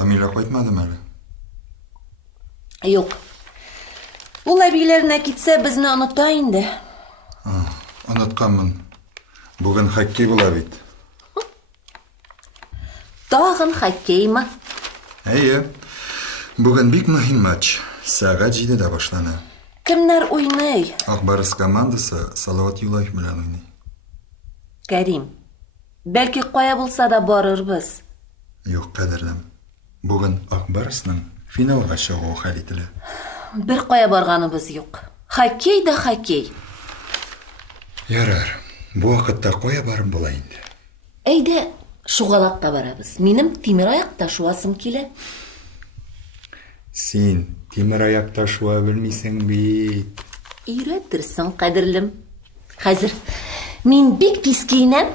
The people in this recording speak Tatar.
Камила кайтмадымы әле? Юк. Ул әбиләренә китсә, безне онота инде. Онытканмын. Бүген хоккей була бит. Тагын хоккеймы? Әйе. Бүген бик мөһим матч. Сәгать 7-дә башлана. Кемнәр уйный? Акбарыс командасы Салават Юлаев белән уйный. Кәрим, бәлки кая булса да барырбыз. Юк, кадерлем. Бүген Акбарысның финалга чыгуы хәл ителә. Бер кая барганыбыз юк. Хоккей да хоккей. Ярар. Бу вакытта кая барып була инде? Әйдә, шугалакка барабыз. Минем тимер аякта шуасым килә. Син тимер аякта шуа белмисең бит. Өйрәтерсең, кадерлем. Хәзер мин бик тиз киенәм.